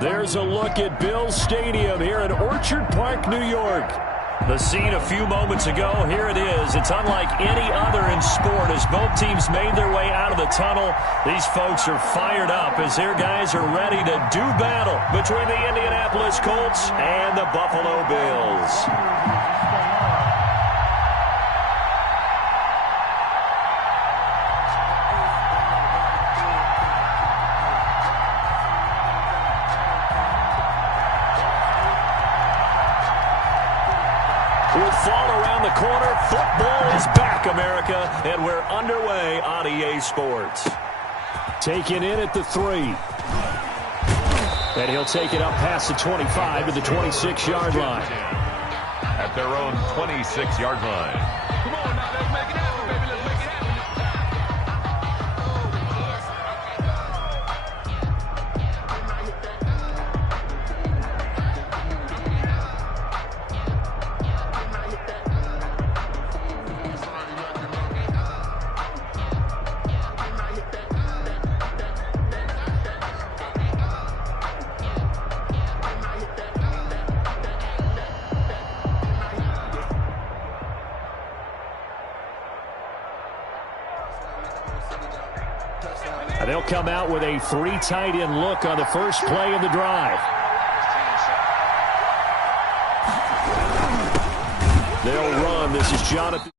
There's a look at Bills Stadium here in Orchard Park, New York. The scene a few moments ago, here it is. It's unlike any other in sport as both teams made their way out of the tunnel. These folks are fired up as their guys are ready to do battle between the Indianapolis Colts and the Buffalo Bills. With fall around the corner, football is back, America, and we're underway on EA Sports. Taken in at the 3. And he'll take it up past the 25 to the 26-yard line. At their own 26-yard line. Come on now, let's make it happen, baby. Let's make it happen. They'll come out with a 3 tight end look on the first play of the drive. They'll run. This is Jonathan.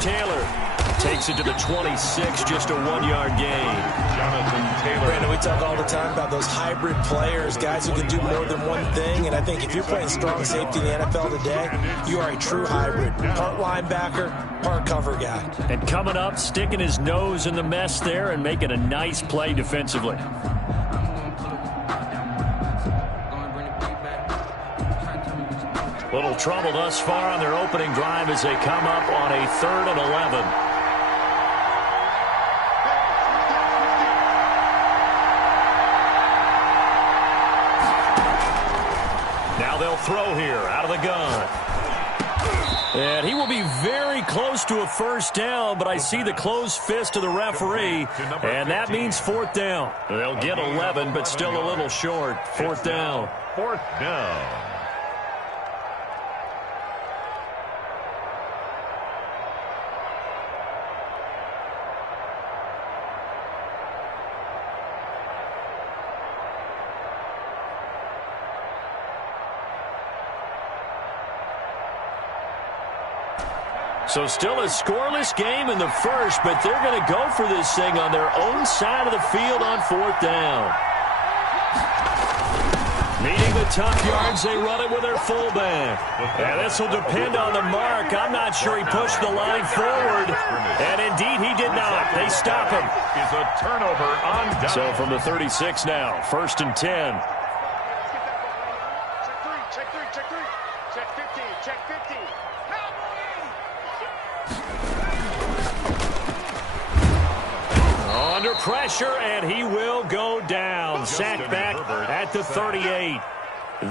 Taylor takes it to the 26, just a 1-yard gain. Jonathan Taylor. Brandon, we talk all the time about those hybrid players, guys who can do more than one thing. And I think if you're playing strong safety in the NFL today, you are a true hybrid. Part linebacker, part cover guy. And coming up, sticking his nose in the mess there and making a nice play defensively. Little trouble thus far on their opening drive as they come up on a 3rd and 11. Now they'll throw here out of the gun. And he will be very close to a first down, but I see the closed fist of the referee, and that means 4th down. They'll get 11, but still a little short. 4th down. 4th down. So still a scoreless game in the first, but they're going to go for this thing on their own side of the field on 4th down. Needing the tough yards, they run it with their fullback. And this will depend on the mark. I'm not sure he pushed the line forward. And indeed, he did not. They stop him. Is a turnover on down. So from the 36 now, 1st and 10. Check 3, check 3. Check 15, check 15. Under pressure, and he will go down. Sacked back at the 38.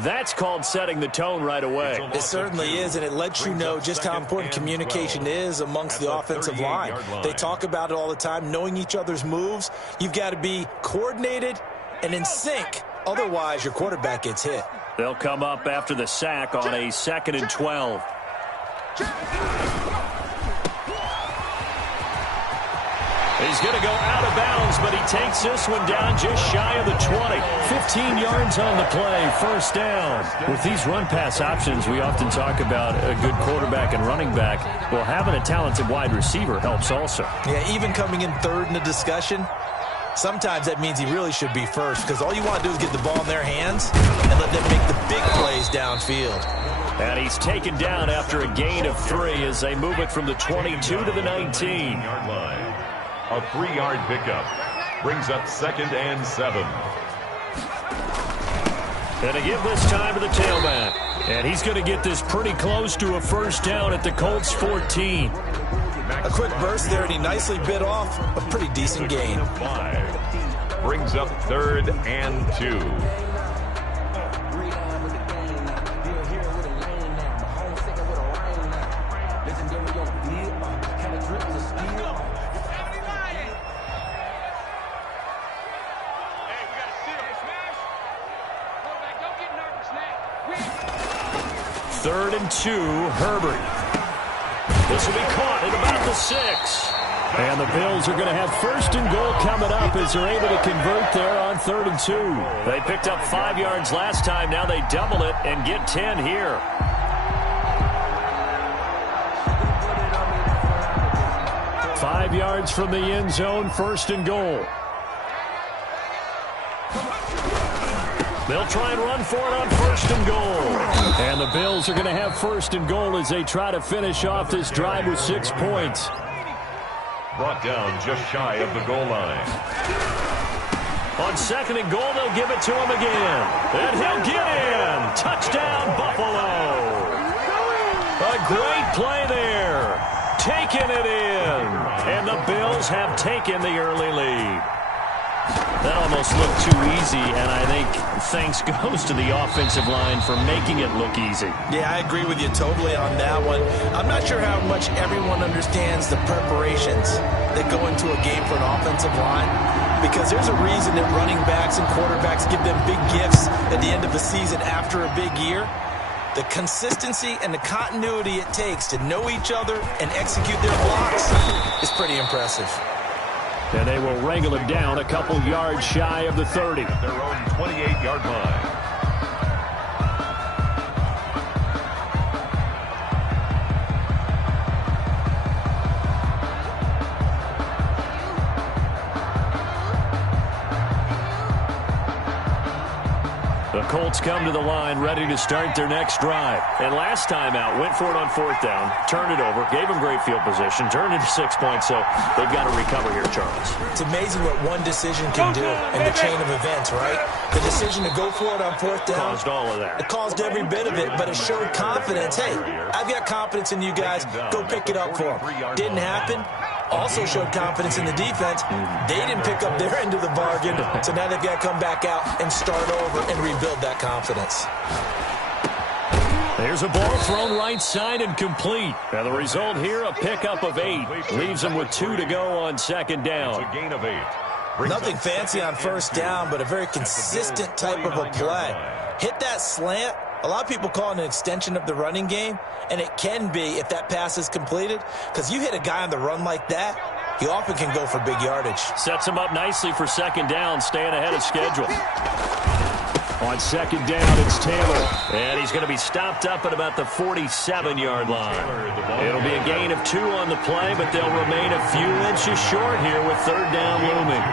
That's called setting the tone right away. It certainly is, and it lets you know just how important communication is amongst the offensive line. They talk about it all the time, knowing each other's moves. You've got to be coordinated and in sync. Otherwise, your quarterback gets hit. They'll come up after the sack on a 2nd and 12. He's going to go out of bounds, but he takes this one down just shy of the 20. 15 yards on the play, 1st down. With these run-pass options, we often talk about a good quarterback and running back. Well, having a talented wide receiver helps also. Yeah, even coming in 3rd in the discussion, sometimes that means he really should be first, because all you want to do is get the ball in their hands and let them make the big plays downfield. And he's taken down after a gain of 3 as they move it from the 22 to the 19. A 3-yard pickup brings up 2nd and 7. And to give this time to the tailback. And he's going to get this pretty close to a first down at the Colts 14. A quick burst there, and he nicely bit off a pretty decent gain. Brings up 3rd and 2. Third and 2, Herbert. This will be caught at about the 6. And the Bills are going to have first and goal coming up as they're able to convert there on 3rd and 2. They picked up 5 yards last time. Now they double it and get 10 here. Five yards from the end zone, first and goal. They'll try and run for it on first and goal. And the Bills are going to have first and goal as they try to finish off this drive with 6 points. Brought down just shy of the goal line. On second and goal, they'll give it to him again. And he'll get in. Touchdown, Buffalo. A great play there. Taking it in. And the Bills have taken the early lead. That almost looked too easy, and I think thanks goes to the offensive line for making it look easy. Yeah, I agree with you totally on that one. I'm not sure how much everyone understands the preparations that go into a game for an offensive line, because there's a reason that running backs and quarterbacks give them big gifts at the end of the season after a big year. The consistency and the continuity it takes to know each other and execute their blocks is pretty impressive. And they will wrangle it down a couple yards shy of the 30. At their own 28-yard line. The Colts come to the line ready to start their next drive. And last time out, went for it on 4th down, turned it over, gave them great field position, turned it to 6 points, so they've got to recover here, Charles. It's amazing what one decision can do in the chain of events, right? The decision to go for it on 4th down. Caused all of that. It caused every bit of it, but it showed confidence. Hey, I've got confidence in you guys. Go pick it up for them. Didn't happen. Also showed confidence in the defense. They didn't pick up their end of the bargain, so now they've got to come back out and start over and rebuild that confidence. There's a ball thrown right side and complete. And the result here, a pickup of 8. Leaves them with 2 to go on 2nd down. It's a gain of 8. Nothing fancy on 1st down, but a very consistent type of a play. Hit that slant. A lot of people call it an extension of the running game, and it can be if that pass is completed, because you hit a guy on the run like that, he often can go for big yardage. Sets him up nicely for 2nd down, staying ahead of schedule. On 2nd down, it's Taylor, and he's going to be stopped up at about the 47-yard line. It'll be a gain of 2 on the play, but they'll remain a few inches short here with 3rd down looming.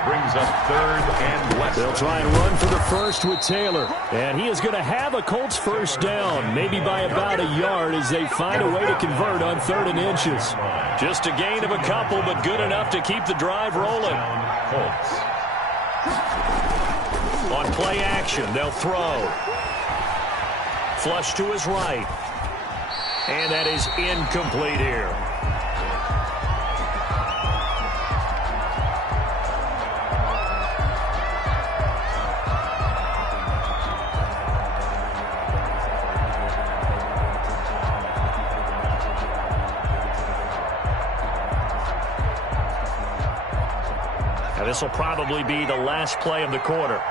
Brings up 3rd and less. They'll try and run for the first with Taylor. And he is going to have a Colts first down, maybe by about a yard as they find a way to convert on 3rd and inches. Just a gain of a couple, but good enough to keep the drive rolling. Colts. On play action, they'll throw. Flush to his right. And that is incomplete here. And this will probably be the last play of the quarter.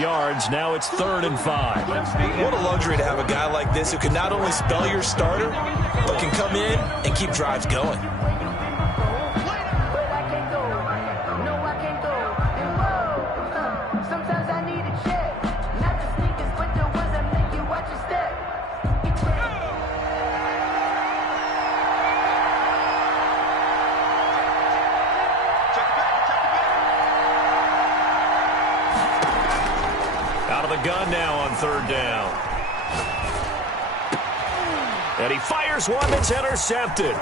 Yards. Now it's 3rd and 5. What a luxury to have a guy like this who can not only spell your starter, but can come in and keep drives going. Gun now on 3rd down. And he fires one that's intercepted.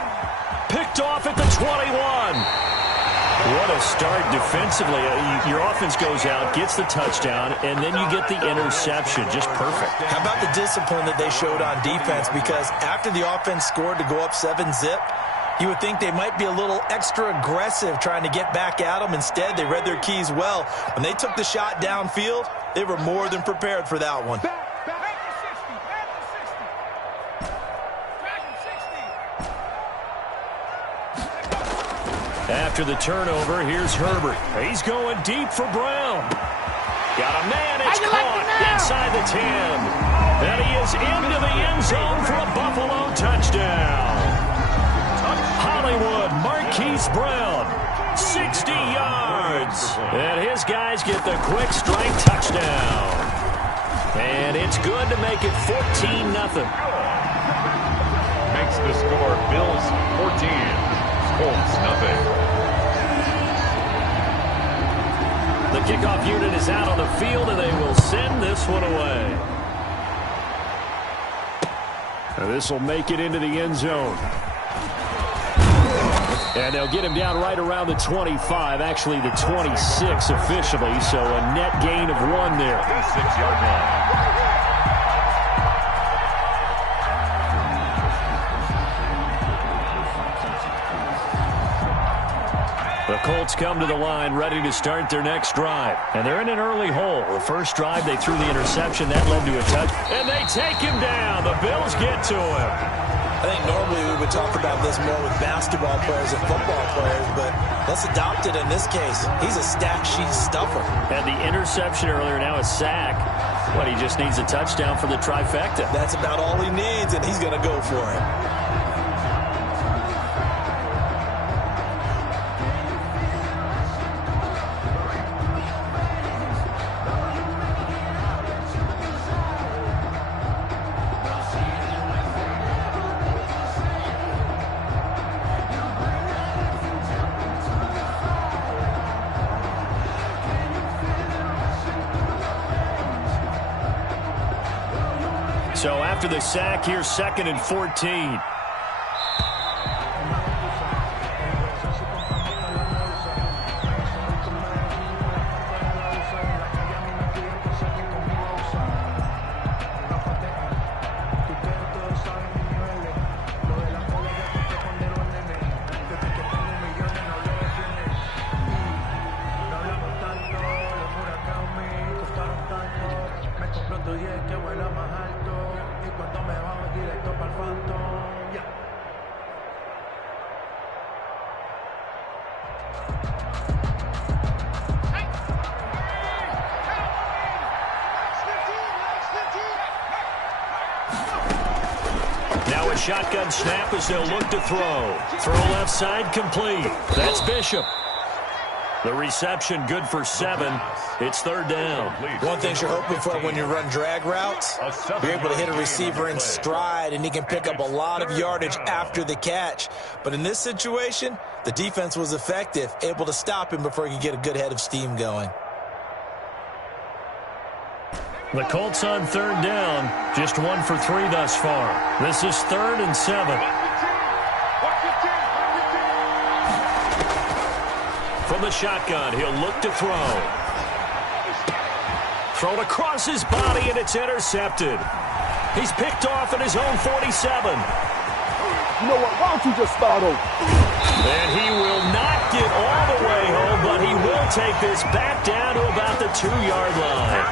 picked off at the 21. What a start defensively. Your offense goes out, gets the touchdown, and then you get the interception. Just perfect. How about the discipline that they showed on defense? Because after the offense scored to go up 7-zip, you would think they might be a little extra aggressive trying to get back at them. Instead, they read their keys well. When they took the shot downfield, they were more than prepared for that one. After the turnover, here's Herbert. He's going deep for Brown. Got a man, it's caught inside the 10. And he is into the end zone for a Buffalo touchdown. Hollywood Marquise Brown, 60 yards. And his guys get the quick strike touchdown. And it's good to make it 14-0. Makes the score Bills 14, Colts nothing. The kickoff unit is out on the field, and they will send this one away. This will make it into the end zone. And they'll get him down right around the 25, actually the 26 officially, so a net gain of 1 there. 6-yard line. The Colts come to the line ready to start their next drive. And they're in an early hole. The first drive, they threw the interception. That led to a touch. And they take him down. The Bills get to him. I think normally we would talk about this more with basketball players and football players, but let's adopt it in this case. He's a stat sheet stuffer. Had the interception earlier, now a sack. But he just needs a touchdown for the trifecta. That's about all he needs, and he's going to go for it. So after the sack, here's 2nd and 14. Now a shotgun snap as they'll look to throw. Throw left side complete. That's Bishop. The reception good for 7. It's 3rd down. One thing you're hoping for when you run drag routes, you're able to hit a receiver in stride, and he can pick up a lot of yardage after the catch. But in this situation, the defense was effective, able to stop him before he could get a good head of steam going. The Colts on 3rd down, just 1 for 3 thus far. This is 3rd and 7. From the shotgun, he'll look to throw. Thrown across his body, and it's intercepted. He's picked off at his own 47. You know what? Why don't you just start over? And he will not get all the way home, but he will take this back down to about the 2-yard line.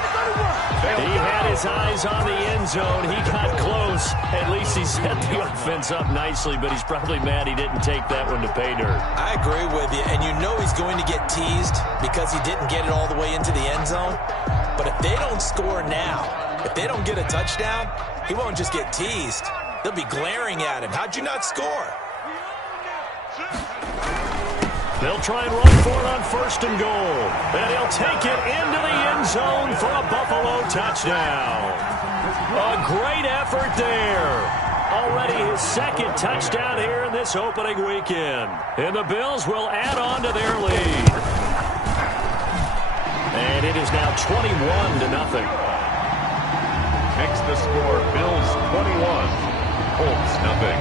He had his eyes on the end zone. He got close. At least he set the offense up nicely, but he's probably mad he didn't take that one to pay dirt. I agree with you, and you know he's going to get teased because he didn't get it all the way into the end zone. But if they don't score now, if they don't get a touchdown, he won't just get teased. They'll be glaring at him. How'd you not score? They'll try and run for it on 1st and goal. And he'll take it into the end zone for a Buffalo touchdown. A great effort there. Already his 2nd touchdown here in this opening weekend. And the Bills will add on to their lead. And it is now 21-0. Makes the score Bills 21, Colts nothing.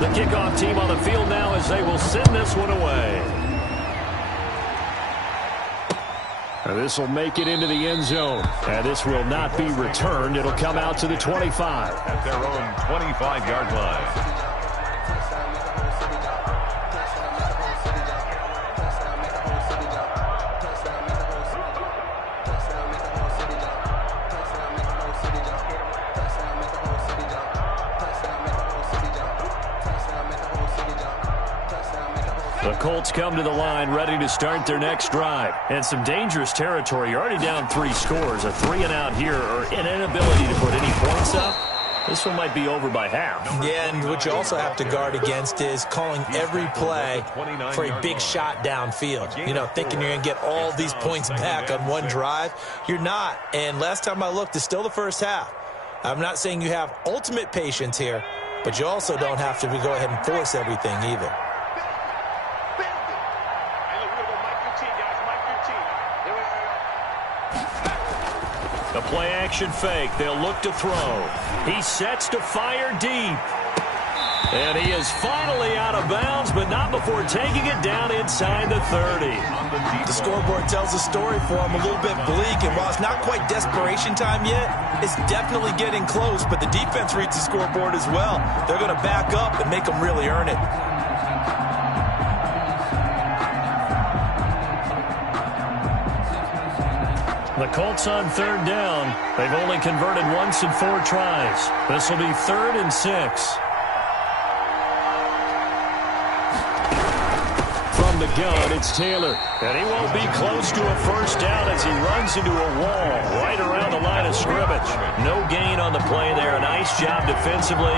The kickoff team on the field now as they will send this one away. This will make it into the end zone. And this will not be returned. It'll come out to the 25. At their own 25-yard line. The Colts come to the line ready to start their next drive. And some dangerous territory. You're already down 3 scores. A 3-and-out here or an inability to put any points up. This one might be over by half. Yeah, and what you also have to guard against is calling every play for a big shot downfield. You know, thinking you're going to get all these points back on one drive. You're not. And last time I looked, it's still the first half. I'm not saying you have ultimate patience here, but you also don't have to go ahead and force everything either. A play-action fake. They'll look to throw. He sets to fire deep. And he is finally out of bounds, but not before taking it down inside the 30. The scoreboard tells a story for him, a little bit bleak, and while it's not quite desperation time yet, it's definitely getting close, but the defense reads the scoreboard as well. They're going to back up and make them really earn it. The Colts on 3rd down. They've only converted once in 4 tries. This will be 3rd and 6. From the gun, it's Taylor. And he won't be close to a first down as he runs into a wall right around the line of scrimmage. No gain on the play there. A nice job defensively.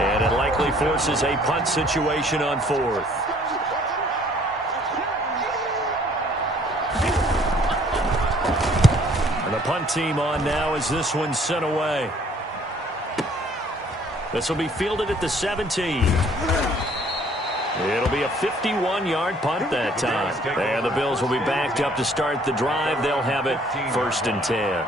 And it likely forces a punt situation on 4th. Punt team on now as this one's sent away. This will be fielded at the 17. It'll be a 51-yard punt that time. And the Bills will be backed up to start the drive. They'll have it 1st and 10.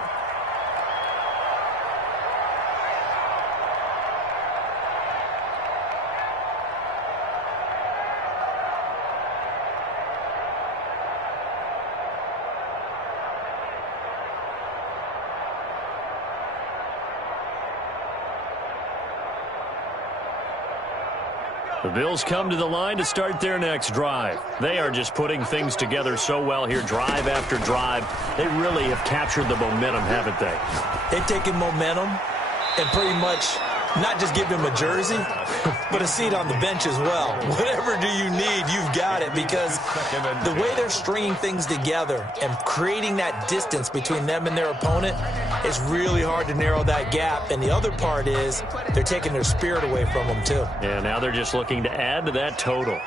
The Bills come to the line to start their next drive. They are just putting things together so well here, drive after drive. They really have captured the momentum, haven't they? They've taken momentum and pretty much not just give them a jersey, but a seat on the bench as well. Whatever do you need, you've got it, because the way they're stringing things together and creating that distance between them and their opponent is really hard to narrow that gap. And the other part is they're taking their spirit away from them, too. Yeah, now they're just looking to add to that total.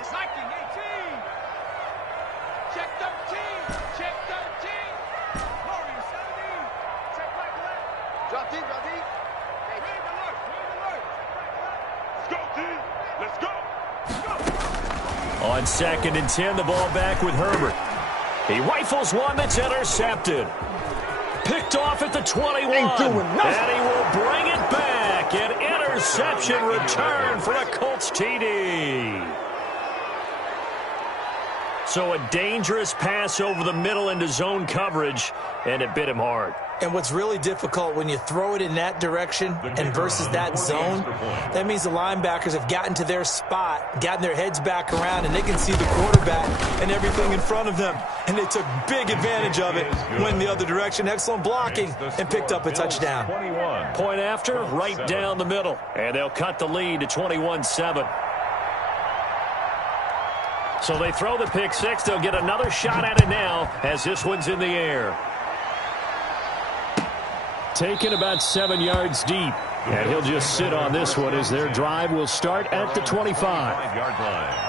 On 2nd and 10, the ball back with Herbert. He rifles one that's intercepted. Picked off at the 21. And he will bring it back. An interception return for a Colts TD. So a dangerous pass over the middle into zone coverage, and it bit him hard. And what's really difficult when you throw it in that direction and versus that zone, that means the linebackers have gotten to their spot, gotten their heads back around, and they can see the quarterback and everything in front of them. And they took big advantage of it, went the other direction, excellent blocking, and picked up a touchdown. Point after, right down the middle. And they'll cut the lead to 21-7. So they throw the pick six. They'll get another shot at it now as this one's in the air. Taken about 7 yards deep. And he'll just sit on this one as their drive will start at the 25-yard line.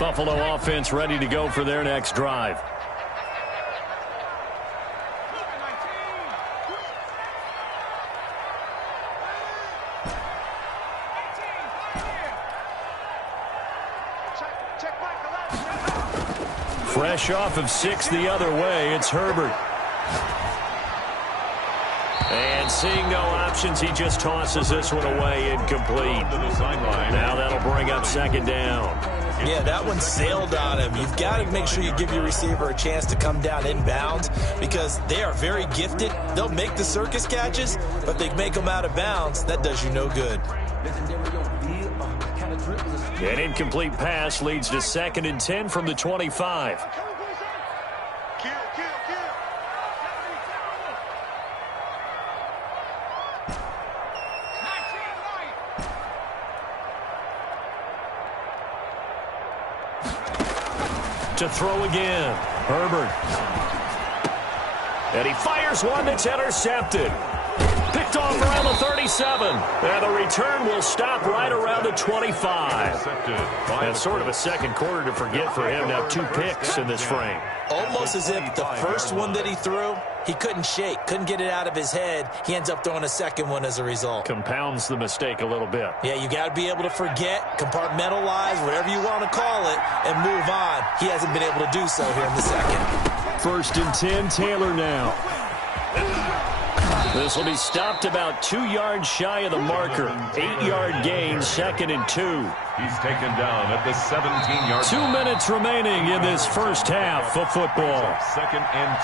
Buffalo offense ready to go for their next drive. Fresh off of 6 the other way, it's Herbert. And seeing no options, he just tosses this one away incomplete. Now that'll bring up second down. Yeah, that one sailed on him. You've got to make sure you give your receiver a chance to come down inbounds because they are very gifted. They'll make the circus catches, but they make them out of bounds. That does you no good. An incomplete pass leads to 2nd and 10 from the 25. To throw again, Herbert. And he fires one that's intercepted. Picked off around the 37. And the return will stop right around the 25. And sort of a second quarter to forget for him. Now 2 picks in this frame. Almost as if the first one that he threw, he couldn't shake, couldn't get it out of his head. He ends up throwing a second one as a result. Compounds the mistake a little bit. Yeah, you got to be able to forget, compartmentalize, whatever you want to call it, and move on. He hasn't been able to do so here in the second. 1st and 10, Taylor now. This will be stopped about 2 yards shy of the marker. 8-yard gain, 2nd and 2. He's taken down at the 17-yard line. 2 minutes remaining in this first half of football. 2nd and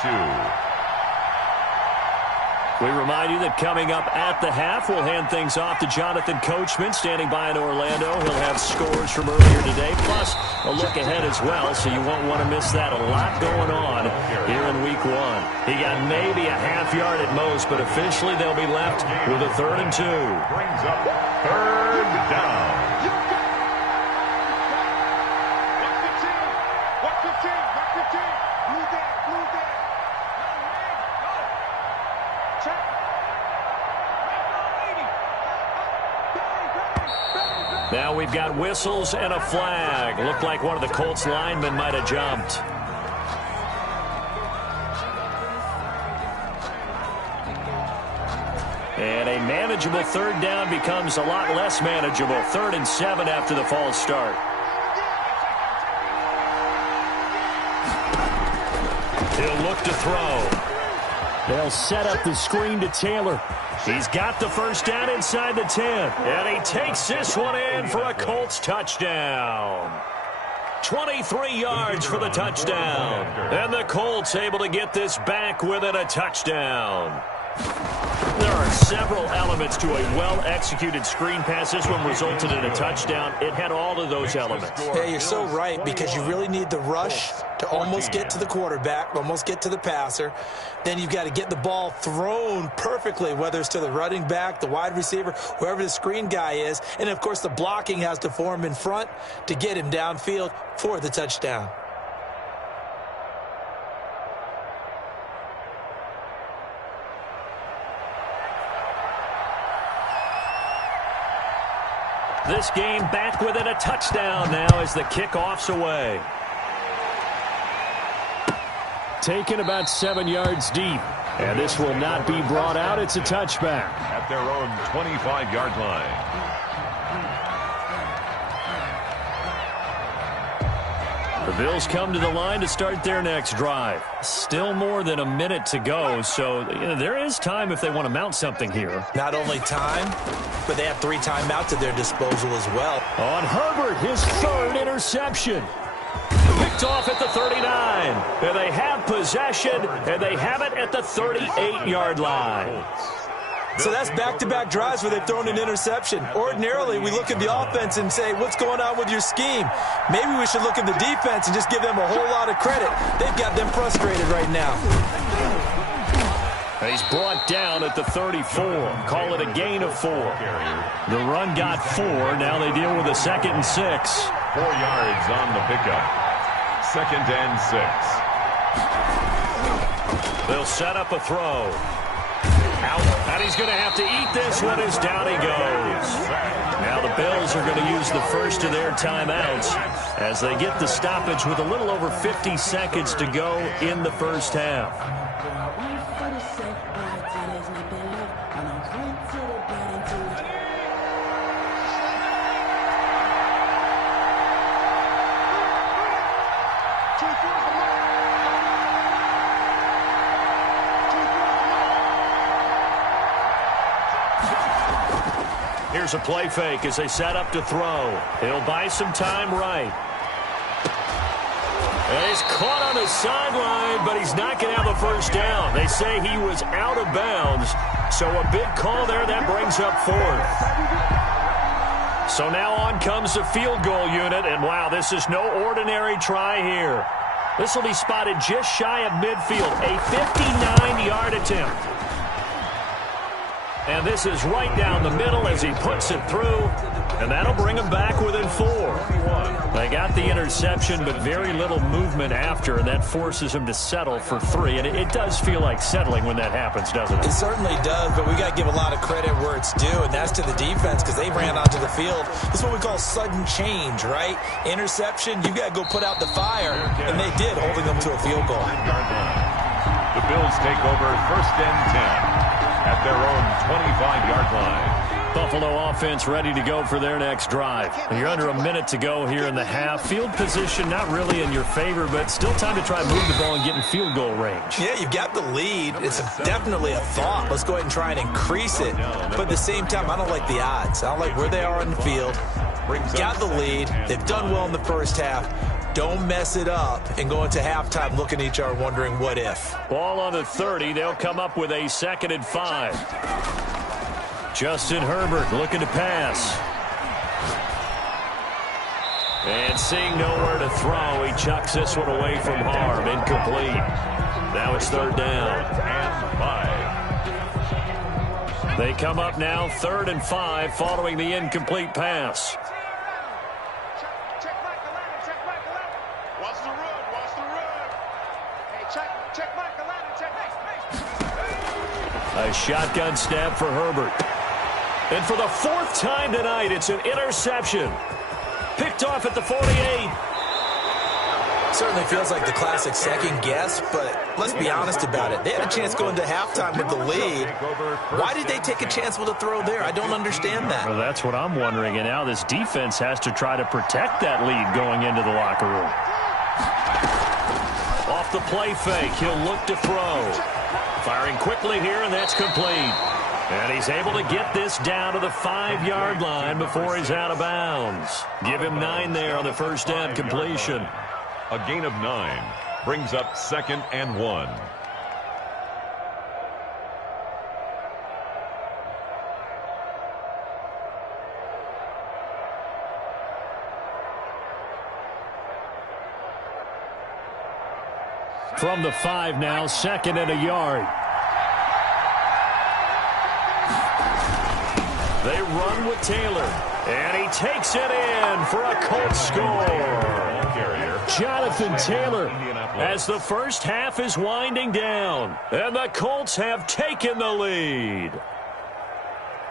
2. We remind you that coming up at the half, we'll hand things off to Jonathan Coachman standing by in Orlando. He'll have scores from earlier today, plus a look ahead as well, so you won't want to miss that. A lot going on here in Week 1. He got maybe a half yard at most, but officially they'll be left with a 3rd and 2. Brings up 3rd down. Now we've got whistles and a flag. Looked like one of the Colts linemen might have jumped. And a manageable 3rd down becomes a lot less manageable. 3rd and 7 after the false start. He'll look to throw. They'll set up the screen to Taylor. He's got the first down inside the 10. And he takes this one in for a Colts touchdown. 23 yards for the touchdown. And the Colts able to get this back within a touchdown. There are several elements to a well-executed screen pass. This one resulted in a touchdown. It had all of those elements. Yeah, you're so right, because you really need the rush to almost get to the quarterback, almost get to the passer. Then you've got to get the ball thrown perfectly, whether it's to the running back, the wide receiver, whoever the screen guy is. And, of course, the blocking has to form in front to get him downfield for the touchdown. This game back within a touchdown now as the kickoff's away. Taken about 7 yards deep. And this will not be brought out. It's a touchback. At their own 25-yard line. The Bills come to the line to start their next drive. Still more than a minute to go, so there is time if they want to mount something here. Not only time, but they have 3 timeouts at their disposal as well. On Herbert, his 3rd interception. Picked off at the 39. And they have possession, and they have it at the 38-yard line. So that's back-to-back drives where they've thrown an interception. Ordinarily, we look at the offense and say, what's going on with your scheme? Maybe we should look at the defense and just give them a whole lot of credit. They've got them frustrated right now. He's brought down at the 34. Call it a gain of 4. The run got 4. Now they deal with a 2nd and 6. 4 yards on the pickup. 2nd and 6. They'll set up a throw. Out, and he's going to have to eat this one as down he goes. Now the Bills are going to use the first of their timeouts as they get the stoppage with a little over 50 seconds to go in the first half. Here's a play fake as they set up to throw. He'll buy some time right. And he's caught on the sideline, but he's not going to have a first down. They say he was out of bounds, so a big call there that brings up 4th. So now on comes the field goal unit, and wow, this is no ordinary try here. This will be spotted just shy of midfield, a 59-yard attempt. And this is right down the middle as he puts it through, and that'll bring him back within 4. They got the interception, but very little movement after, and that forces him to settle for 3. And it does feel like settling when that happens, doesn't it? It certainly does, but we got to give a lot of credit where it's due, and that's to the defense because they ran onto the field. This is what we call sudden change, right? Interception, you got to go put out the fire, and they did, holding them to a field goal. The Bills take over 1st and 10. At their own 25-yard line. Buffalo offense ready to go for their next drive. You're under a minute to go here in the half. Field position not really in your favor, but still time to try and move the ball and get in field goal range. Yeah, you've got the lead. It's definitely a thought. Let's go ahead and try and increase it. But at the same time, I don't like the odds. I don't like where they are on the field. Got the lead. They've done well in the first half. Don't mess it up and go into halftime looking at each other wondering what if. Ball on the 30. They'll come up with a 2nd and 5. Justin Herbert looking to pass. And seeing nowhere to throw, he chucks this one away from harm. Incomplete. Now it's 3rd down. And 5. They come up now 3rd and 5 following the incomplete pass. A shotgun snap for Herbert. And for the 4th time tonight, it's an interception. Picked off at the 48. Certainly feels like the classic second guess, but let's be honest about it. They had a chance going to halftime with the lead. Why did they take a chance with a throw there? I don't understand that. Well, that's what I'm wondering. And now this defense has to try to protect that lead going into the locker room. Off the play fake, he'll look to throw. Firing quickly here, and that's complete. And he's able to get this down to the 5-yard line before he's out of bounds. Give him 9 there on the first down completion. A gain of 9 brings up 2nd and 1. From the 5 now, 2nd and a yard. They run with Taylor, and he takes it in for a Colts score. Jonathan Taylor, as the first half is winding down, and the Colts have taken the lead.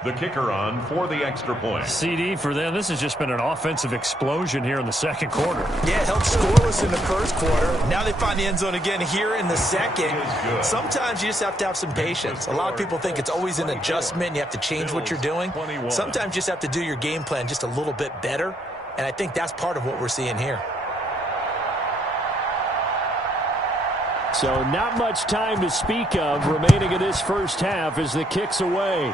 The kicker on for the extra point. CD for them. This has just been an offensive explosion here in the 2nd quarter. Yeah, held scoreless in the 1st quarter. Now they find the end zone again here in the 2nd. Sometimes you just have to have some patience. A lot of people think it's always an adjustment. You have to change what you're doing. Sometimes you just have to do your game plan just a little bit better. And I think that's part of what we're seeing here. So not much time to speak of remaining in this first half as the kick's away.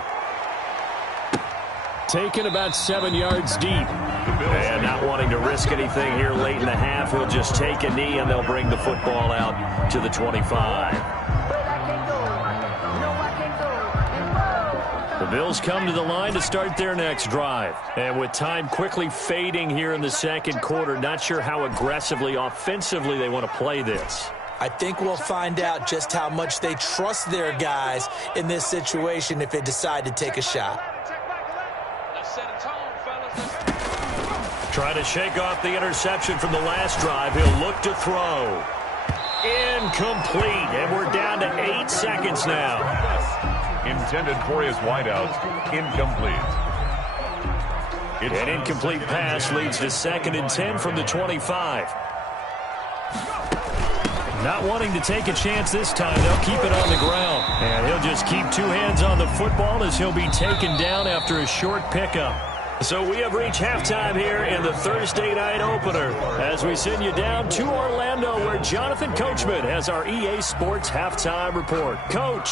Taken about 7 yards deep. And not wanting to risk anything here late in the half, he'll just take a knee and they'll bring the football out to the 25. The Bills come to the line to start their next drive. And with time quickly fading here in the 2nd quarter, not sure how aggressively, offensively they want to play this. I think we'll find out just how much they trust their guys in this situation if they decide to take a shot. Try to shake off the interception from the last drive. He'll look to throw. Incomplete. And we're down to 8 seconds now. Intended for his wideout. Incomplete. An incomplete pass leads to 2nd and 10 from the 25. Not wanting to take a chance this time. They'll keep it on the ground. And he'll just keep 2 hands on the football as he'll be taken down after a short pickup. So we have reached halftime here in the Thursday night opener as we send you down to Orlando where Jonathan Coachman has our EA Sports halftime report. Coach.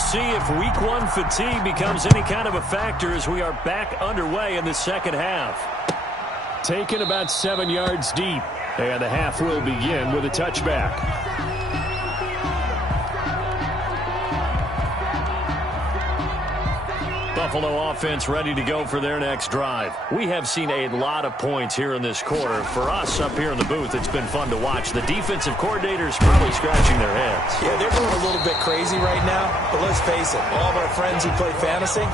see if Week 1 fatigue becomes any kind of a factor as we are back underway in the second half. Taken about 7 yards deep, and the half will begin with a touchback. Buffalo offense ready to go for their next drive. We have seen a lot of points here in this quarter. For us up here in the booth, it's been fun to watch. The defensive coordinators probably scratching their heads. Yeah, they're going a little bit crazy right now, but let's face it, all of our friends who play fantasy,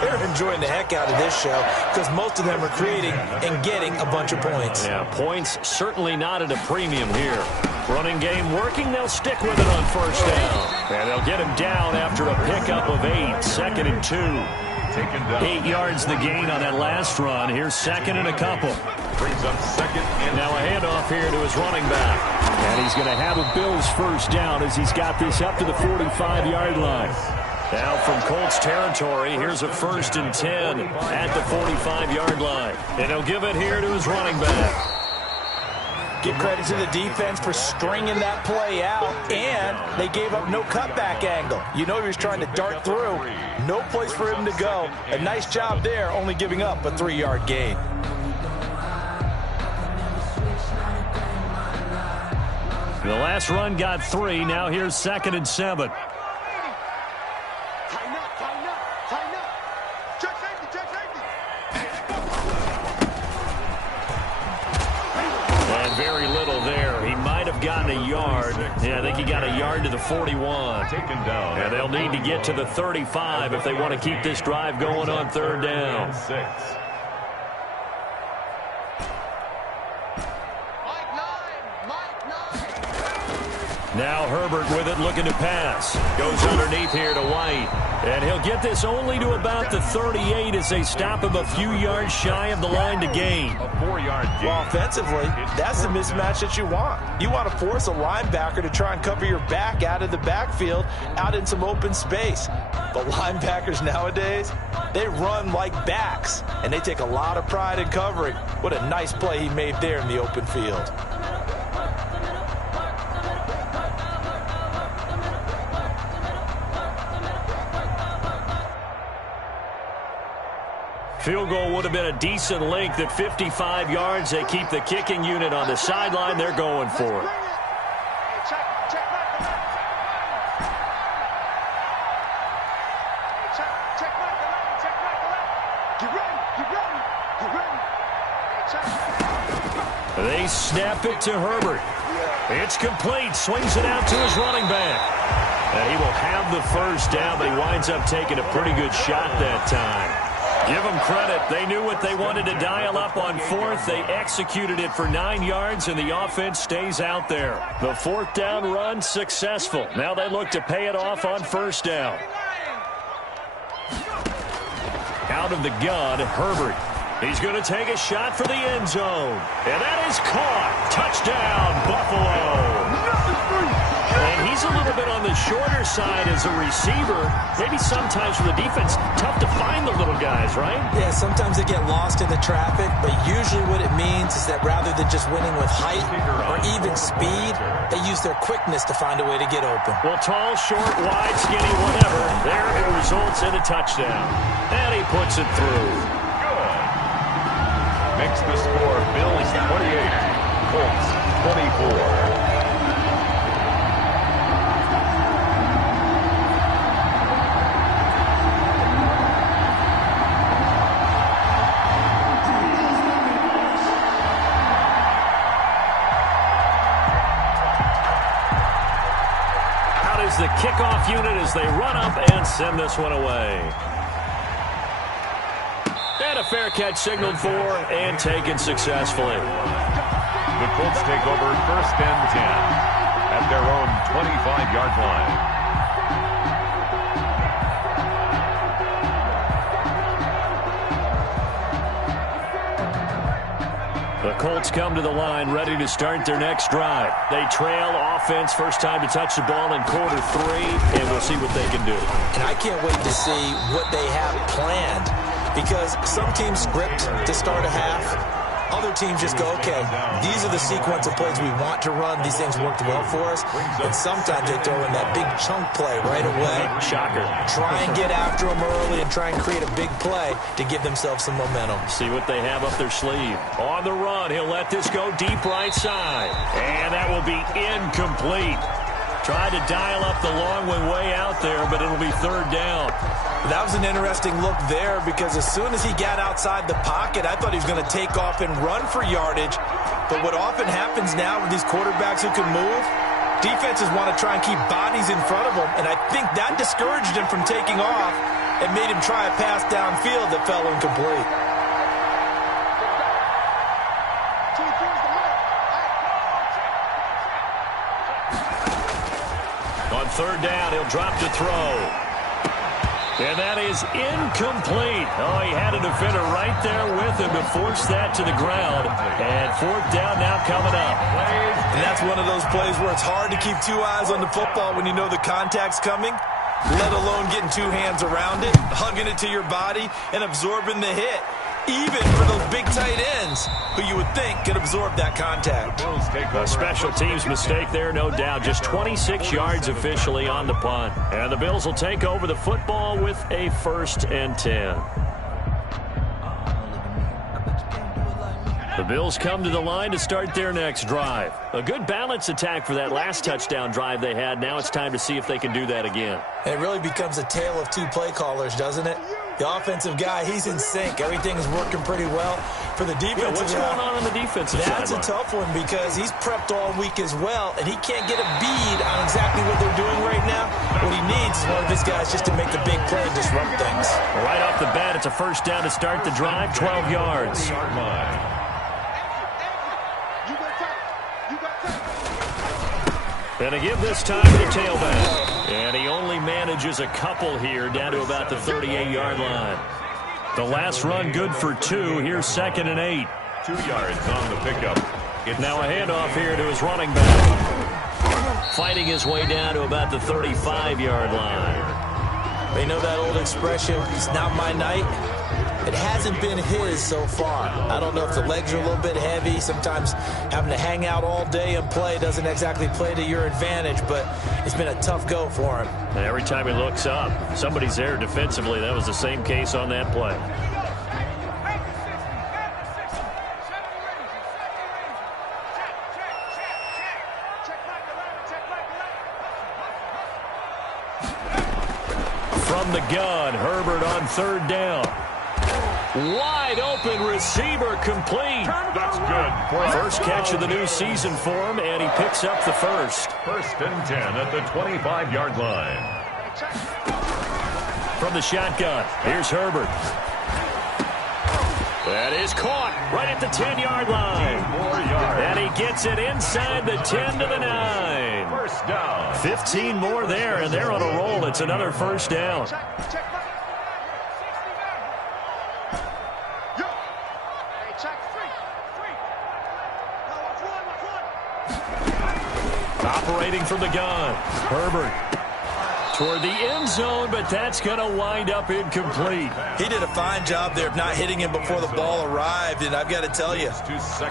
they're enjoying the heck out of this show because most of them are creating and getting a bunch of points. Yeah, points certainly not at a premium here. Running game working, they'll stick with it on first down. And they'll get him down after a pickup of 8, 2nd and 2. Taken down. 8 yards the gain on that last run. Here's 2nd and a couple. Brings up 2nd and now a handoff here to his running back. And he's going to have a Bills first down as he's got this up to the 45-yard line. Now from Colts territory, here's a 1st and 10 at the 45-yard line. And he'll give it here to his running back. Give credit to the defense for stringing that play out, and they gave up no cutback angle. You know he was trying to dart through. No place for him to go. A nice job there, only giving up a 3-yard gain. The last run got 3. Now here's 2nd and 7. Very little there. He might have gotten a yard. Yeah, I think he got a yard to the 41. Taken down. And they'll need to get to the 35 if they want to keep this drive going on 3rd down. 6. Now Herbert with it, looking to pass. Goes underneath here to White. And he'll get this only to about the 38 as they stop him a few yards shy of the line to gain. A 4-yard gain. Well, offensively, that's the mismatch that you want. You want to force a linebacker to try and cover your back out of the backfield, out in some open space. But linebackers nowadays, they run like backs, and they take a lot of pride in covering. What a nice play he made there in the open field. Field goal would have been a decent length at 55 yards. They keep the kicking unit on the sideline. They're going for it. They snap it to Herbert. It's complete. Swings it out to his running back. And he will have the first down, but he winds up taking a pretty good shot that time. Give them credit. They knew what they wanted to dial up on 4th. They executed it for 9 yards, and the offense stays out there. The 4th down run successful. Now they look to pay it off on 1st down. Out of the gun, Herbert. He's going to take a shot for the end zone. And that is caught. Touchdown, Buffalo. And he's a little bit on the shorter side as a receiver. Maybe sometimes for the defense, tough to find the little guys, right? Yeah, sometimes they get lost in the traffic, but usually what it means is that rather than just winning with height or even speed, they use their quickness to find a way to get open. Well, tall, short, wide, skinny, whatever. There it results in a touchdown. And he puts it through. Good. Makes the score Bills 28, Colts 24. The kickoff unit as they run up and send this one away. And a fair catch signaled for and taken successfully. The Colts take over 1st and 10 at their own 25-yard line. The Colts come to the line ready to start their next drive. They trail offense, first time to touch the ball in quarter 3, and we'll see what they can do. And I can't wait to see what they have planned because some teams script to start a half. other teams just go, okay, these are the sequence of plays we want to run. These things worked well for us. And sometimes they throw in that big chunk play right away. Shocker. Try and get after them early and try and create a big play to give themselves some momentum. See what they have up their sleeve. On the run, he'll let this go deep right side. And that will be incomplete. Tried to dial up the long one way out there, but it'll be third down. That was an interesting look there because as soon as he got outside the pocket, I thought he was going to take off and run for yardage. But what often happens now with these quarterbacks who can move, defenses want to try and keep bodies in front of them, and I think that discouraged him from taking off and made him try a pass downfield that fell incomplete. On third down, he'll drop to throw. And that is incomplete. Oh, he had a defender right there with him to force that to the ground. And fourth down now coming up. And that's one of those plays where it's hard to keep two eyes on the football when you know the contact's coming, let alone getting two hands around it, hugging it to your body, and absorbing the hit. Even for those big tight ends who you would think could absorb that contact. A special teams mistake there, no doubt. Just 26 yards officially on the punt. And the Bills will take over the football with a 1st and 10. The Bills come to the line to start their next drive. A good balance attack for that last touchdown drive they had. Now it's time to see if they can do that again. And it really becomes a tale of two play callers, doesn't it? The offensive guy, he's in sync. Everything's working pretty well. For the defensive what's going on the defensive side? That's a tough one because he's prepped all week as well, and he can't get a bead on exactly what they're doing right now. What he needs is one of his guys just to make a big play and disrupt things. Right off the bat, it's a first down to start the drive, 12 yards. And a give this time to the tailback. And he only manages a couple here down to about the 38-yard line. The last run good for 2. Here's 2nd and 8. 2 yards on the pickup. Now a handoff here to his running back. Fighting his way down to about the 35-yard line. They know that old expression, it's not my night. It hasn't been his so far. I don't know if the legs are a little bit heavy. Sometimes having to hang out all day and play doesn't exactly play to your advantage, but it's been a tough go for him. And every time he looks up, somebody's there defensively. That was the same case on that play. From the gun, Herbert on third down. Wide open receiver complete. That's good. First catch of the new season for him, and he picks up the first. 1st and 10 at the 25-yard line. From the shotgun, here's Herbert. That is caught right at the 10-yard line. 4 yards. And he gets it inside the 10 to the 9. First down. 15 more there, and they're on a roll. It's another first down. Operating from the gun, Herbert toward the end zone, but that's going to wind up incomplete. He did a fine job there of not hitting him before the ball arrived, and I've got to tell you,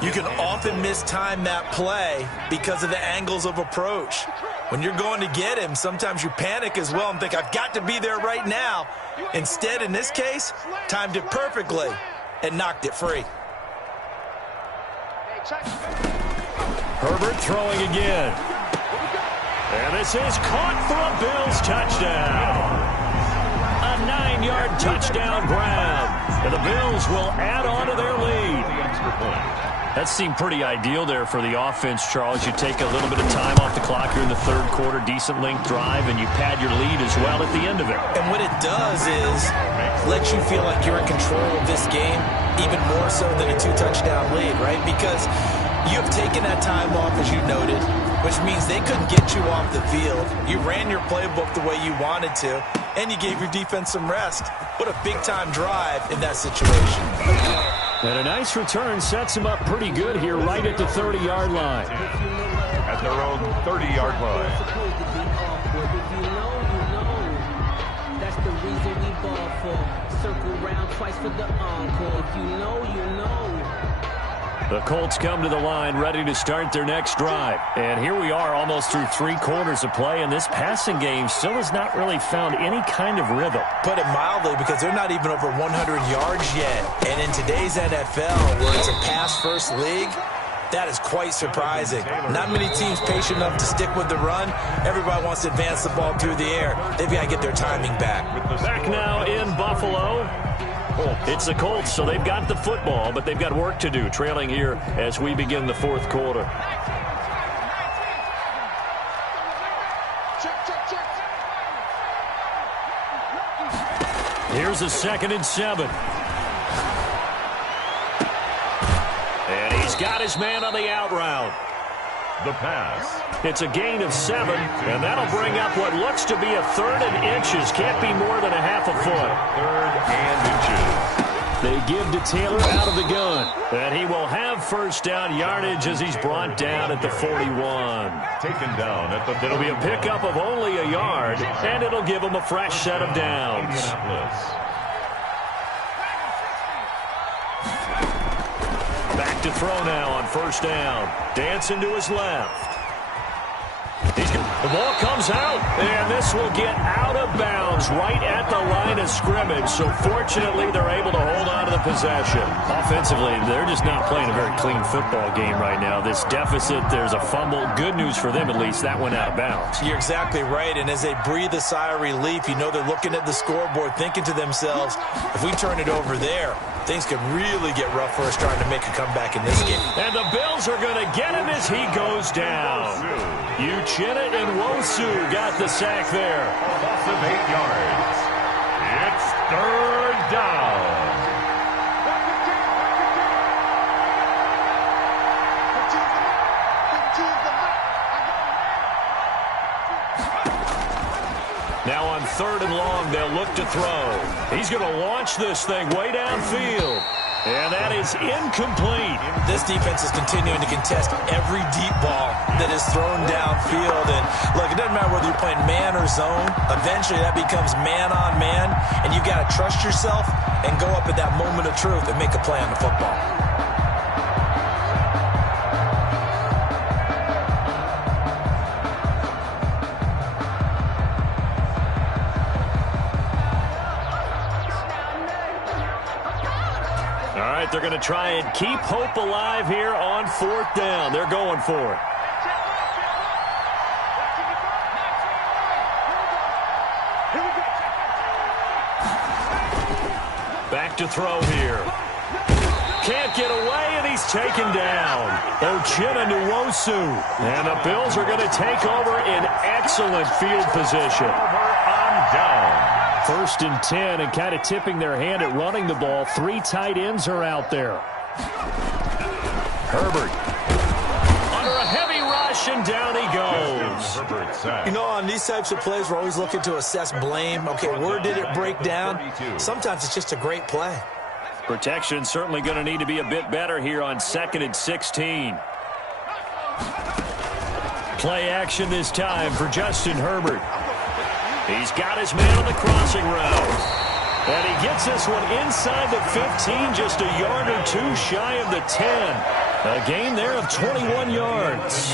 you can often mistime that play because of the angles of approach. When you're going to get him, sometimes you panic as well and think, I've got to be there right now. Instead, in this case, timed it perfectly and knocked it free. Herbert throwing again. And this is caught for a Bills touchdown. A 9-yard touchdown grab. And the Bills will add on to their lead. That seemed pretty ideal there for the offense, Charles. You take a little bit of time off the clock here in the third quarter, decent length drive, and you pad your lead as well at the end of it. And what it does is let you feel like you're in control of this game, even more so than a 2-touchdown lead, right? Because you have taken that time off, as you noted, which means they couldn't get you off the field. You ran your playbook the way you wanted to, and you gave your defense some rest. What a big-time drive in that situation. And a nice return sets him up pretty good here right at the 30-yard line. At their own 30-yard line. That's the reason we ball for. Circle round twice for the encore. If you know, you know. The Colts come to the line ready to start their next drive. And here we are almost through 3 quarters of play, and this passing game still has not really found any kind of rhythm. Put it mildly, because they're not even over 100 yards yet. And in today's NFL, where it's a pass-first league, that is quite surprising. Not many teams patient enough to stick with the run. Everybody wants to advance the ball through the air. They've got to get their timing back. Back now in Buffalo. It's the Colts, so they've got the football, but they've got work to do, trailing here as we begin the 4th quarter. Here's a 2nd and 7. And he's got his man on the out route. The pass. It's a gain of 7, and that'll bring up what looks to be a 3rd and inches. Can't be more than a half a foot. 3rd and inches. They give to Taylor out of the gun. And he will have first down yardage as he's brought down at the 41. Taken down at the 41. It'll be a pickup of only a yard, and it'll give him a fresh set of downs. Back to throw now on first down. Dancing to his left. The ball comes out, and this will get out of bounds right at the line of scrimmage. So fortunately, they're able to hold on to the possession. Offensively, they're just not playing a very clean football game right now. This deficit, there's a fumble. Good news for them, at least. That went out of bounds. You're exactly right, and as they breathe a sigh of relief, you know they're looking at the scoreboard, thinking to themselves, if we turn it over there, things could really get rough for us trying to make a comeback in this game. And the Bills are going to get him as he goes down. Uchenna and Wosu got the sack there. A loss of 8 yards. It's 3rd down. Now on 3rd and long, they'll look to throw. He's going to launch this thing way downfield. And that is incomplete. This defense is continuing to contest every deep ball that is thrown downfield. And look, it doesn't matter whether you're playing man or zone. Eventually that becomes man on man. And you've got to trust yourself and go up at that moment of truth and make a play on the football. They're going to try and keep hope alive here on 4th down. They're going for it. Back to throw here. Can't get away, and he's taken down. Uchenna Nwosu. And the Bills are going to take over in excellent field position. On down. 1st and 10, and kind of tipping their hand at running the ball. 3 tight ends are out there. Herbert. Under a heavy rush, and down he goes. You know, on these types of plays, we're always looking to assess blame. Okay, where did it break down? Sometimes it's just a great play. Protection certainly going to need to be a bit better here on 2nd and 16. Play action this time for Justin Herbert. He's got his man on the crossing route. And he gets this one inside the 15, just a yard or 2 shy of the 10. A gain there of 21 yards.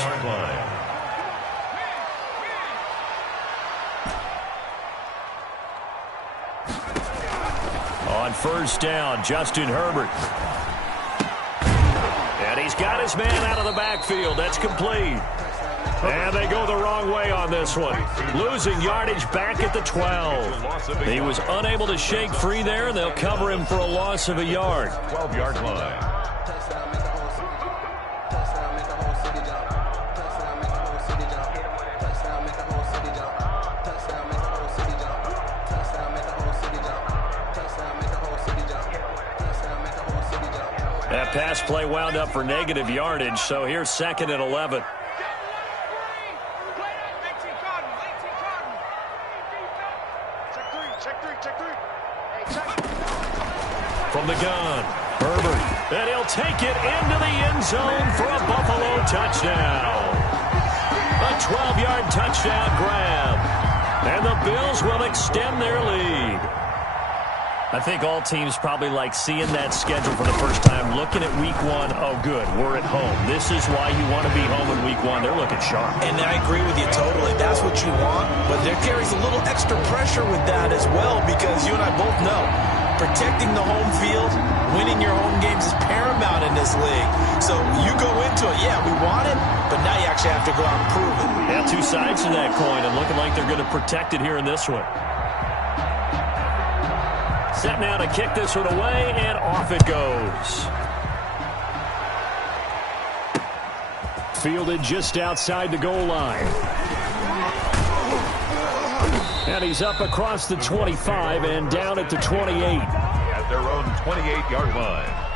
On first down, Justin Herbert. And he's got his man out of the backfield. That's complete. And they go the wrong way on this one. Losing yardage back at the 12. He was unable to shake free there, and they'll cover him for a loss of a yard. 12-yard line. That pass play wound up for negative yardage, so here's 2nd and 11. From the gun, Herbert, and he'll take it into the end zone for a Buffalo touchdown. A 12-yard touchdown grab, and the Bills will extend their lead. I think all teams probably like seeing that schedule for the first time, looking at week one. Oh, good, we're at home. This is why you want to be home in week one. They're looking sharp. And I agree with you totally. That's what you want. But there carries a little extra pressure with that as well, because you and I both know protecting the home field, winning your home games is paramount in this league. So you go into it, yeah, we want it, but now you actually have to go out and prove it. Yeah, two sides to that coin, and looking like they're going to protect it here in this one. Set now to kick this one away, and off it goes. Fielded just outside the goal line. And he's up across the 25 and down at the 28. At their own 28-yard line.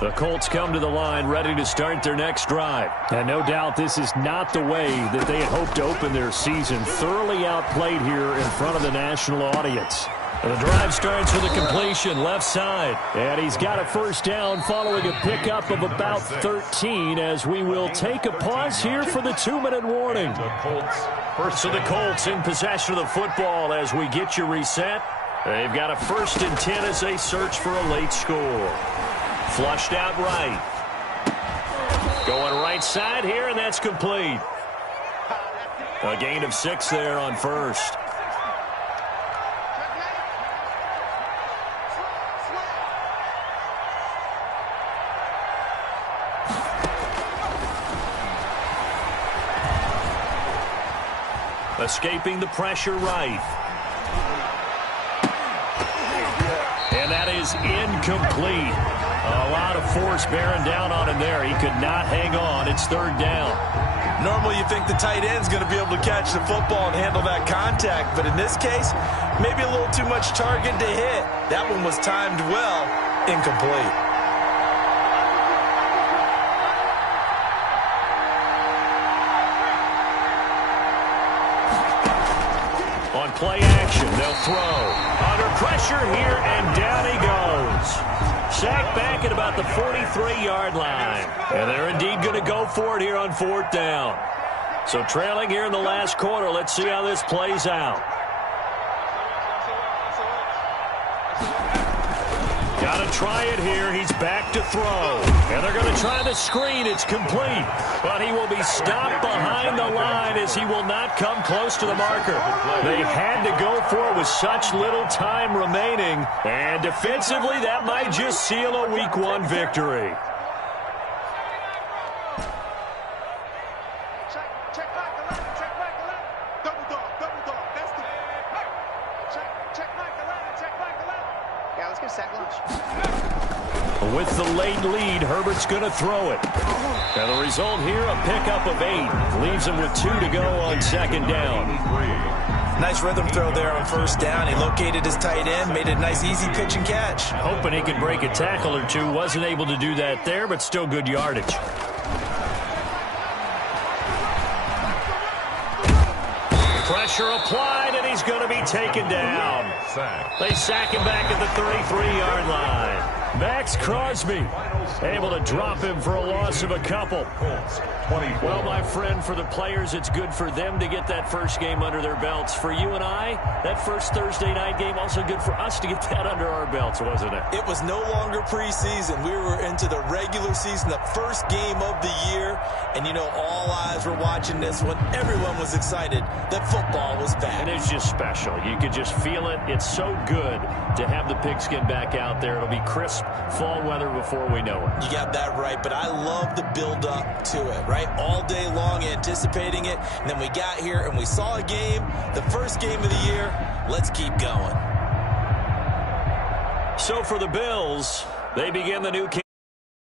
The Colts come to the line ready to start their next drive. And no doubt this is not the way that they had hoped to open their season. Thoroughly outplayed here in front of the national audience. The drive starts with a completion left side. And he's got a first down following a pickup of about 13 as we will take a pause here for the 2-minute warning. So the Colts in possession of the football as we get you reset. They've got a 1st and 10 as they search for a late score. Flushed out right. Going right side here, and that's complete. A gain of 6 there on first. Escaping the pressure right. And that is incomplete. A lot of force bearing down on him there. He could not hang on. It's 3rd down. Normally you think the tight end's going to be able to catch the football and handle that contact, but in this case, maybe a little too much target to hit. That one was timed well, incomplete. On play action, they'll throw. Under pressure here, and down he goes. Sacked back at about the 43-yard line. And they're indeed going to go for it here on 4th down. So trailing here in the last quarter, let's see how this plays out. Got to try it here. He's back to throw. And they're going to try the screen. It's complete. But he will be stopped behind the line as he will not come close to the marker. They had to go for it with such little time remaining. And defensively, that might just seal a Week 1 victory. Check back 11, check back 11. Double dog, that's the... Check back 11, check back 11. Yeah, let's get a sack lunch. With the late lead, Herbert's going to throw it. And the result here, a pickup of 8. Leaves him with 2 to go on 2nd down. Nice rhythm throw there on 1st down. He located his tight end, made a nice easy pitch and catch. Hoping he could break a tackle or two. Wasn't able to do that there, but still good yardage. Pressure applied, and he's going to be taken down. They sack him back at the 33-yard line. Max Crosby able to drop him for a loss of a couple. Well, my friend, for the players, it's good for them to get that first game under their belts. For you and I, that first Thursday night game, also good for us to get that under our belts, wasn't it? It was no longer preseason. We were into the regular season, the first game of the year. And, you know, all eyes were watching this one. Everyone was excited that football was back. And it's just special. You could just feel it. It's so good to have the pigskin back out there. It'll be crisp fall weather before we know it. You got that right, but I love the build-up to it, right? All day long anticipating it, and then we got here and we saw a game, the first game of the year. Let's keep going. So for the Bills, they begin the new